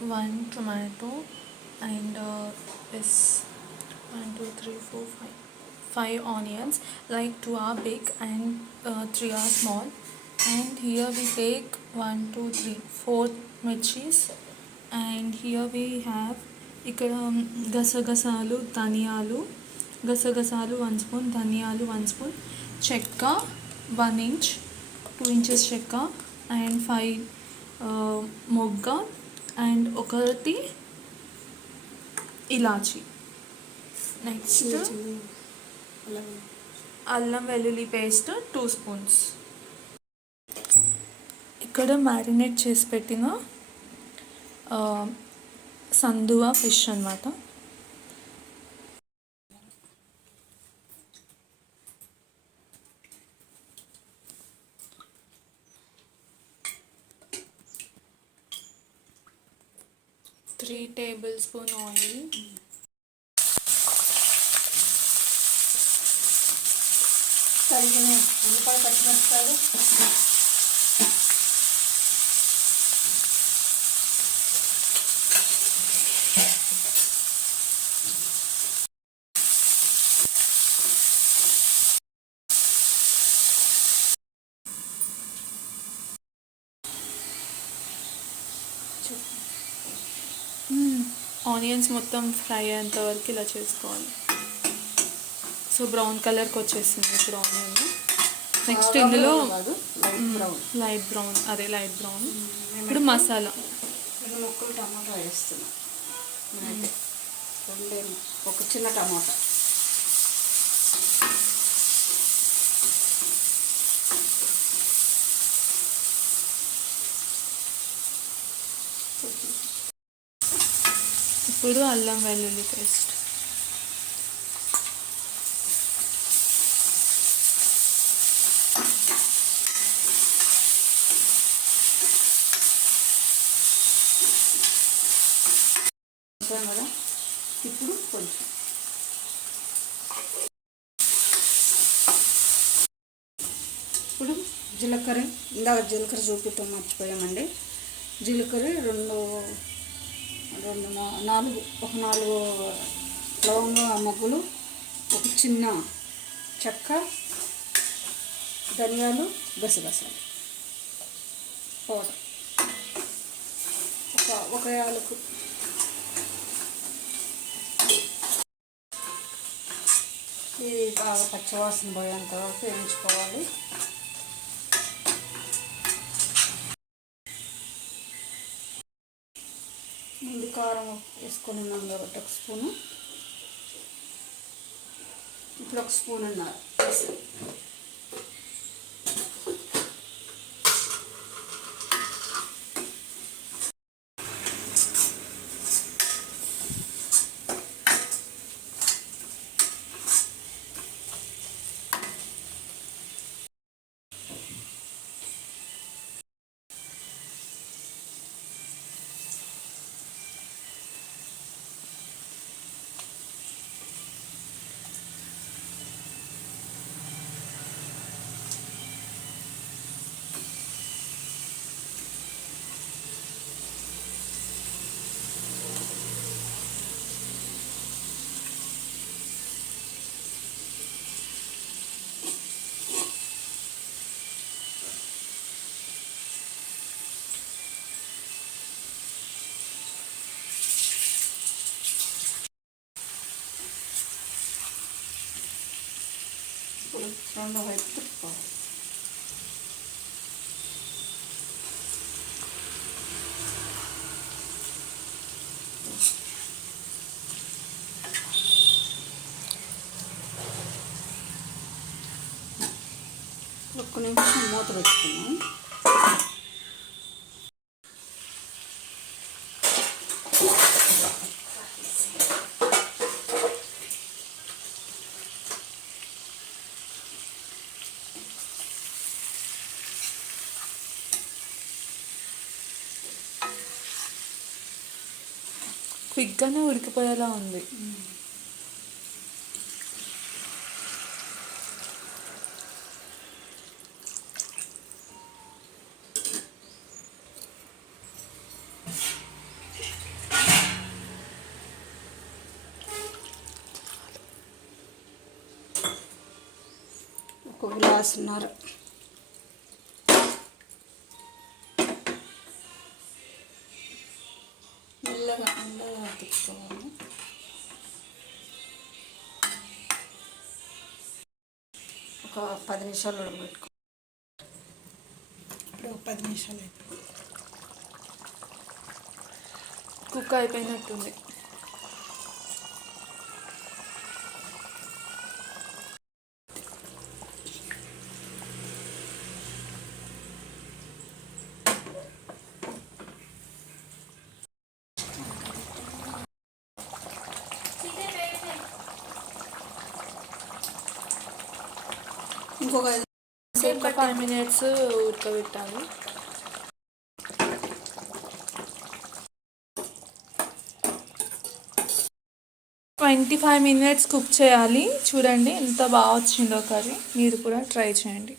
one tomato and uh, this one two three four five five onions like two are big and uh, three are small and here we take one two three four mirchis and here we have ఇక్కడ గసగసాలు ధనియాలు గసగసాలు one spoon ధనియాలు one spoon చెక్క one inch two inches చెక్క and five మొగ్గ and ఒకటి ఇలాచి. నెక్స్ట్ అల్లం వెల్లుల్లి పేస్ట్ టూ స్పూన్స్ ఇక్కడ మ్యారినేట్ చేసి పెట్టిన సందువ ఫిష్ అన్నమాట. Three tablespoon oil. తరిగిన ఉల్లిపాయ పచ్చిమిరపకాయలు. ఆనియన్స్ మొత్తం ఫ్రై అయ్యేంత వరకు ఇలా చేసుకోవాలి. సో బ్రౌన్ కలర్కి వచ్చేసింది ఇప్పుడు ఆనియన్. నెక్స్ట్ ఇందులో లైట్ బ్రౌన్. లైట్ బ్రౌన్ అదే లైట్ బ్రౌన్. ఇప్పుడు మసాలా. ముక్కలు టమాటా వేస్తున్నా. ఒక చిన్న టమాటా. ఇప్పుడు అల్లం వెల్లుల్లి పేస్ట్. కదా? ఇప్పుడు కొంచెం. ఇప్పుడు జీలకర్ర ఇందాక జీలకర్ర చూపిస్తాం మర్చిపోయామండి. జీలకర్ర రెండు రెండు నాలుగు ఒక నాలుగు లవంగ మొగ్గులు ఒక చిన్న చెక్క ధనియాలు గసగసాలు. పౌడర్. ఒక ఒక యాలకు. ఇది బాగా పచ్చివాసన పోయేంత వరకు వేయించుకోవాలి. ముందు కారం వేసుకొని ఉన్నాం కాబట్టి ఒక స్పూను. ఇప్పుడు ఒక స్పూన్ అన్నారు ఇప్పుడు రెండో వైపు తిప్పుకోవాలి ఒక్క నిమిషం మూత పెట్టుకున్నాం క్విక్గానే ఉడికిపోయేలా ఉంది. ఒక గ్లాసున్నర. మెల్లగా మెల్లగా తిప్పుకోవాలి ఒక పది నిమిషాలు ఉడకబెట్టుకో. ఇప్పుడు ఒక పది నిమిషాలు అయిపోయింది. కుక్ అయిపోయినట్టుంది. ఇంకొక ఒక ఫైవ్ మినిట్స్ ఉడకబెట్టాలి. ట్వంటీ ఫైవ్ మినిట్స్ కుక్ చేయాలి. చూడండి ఎంత బాగా వచ్చిందో కర్రీ. మీరు కూడా ట్రై చేయండి.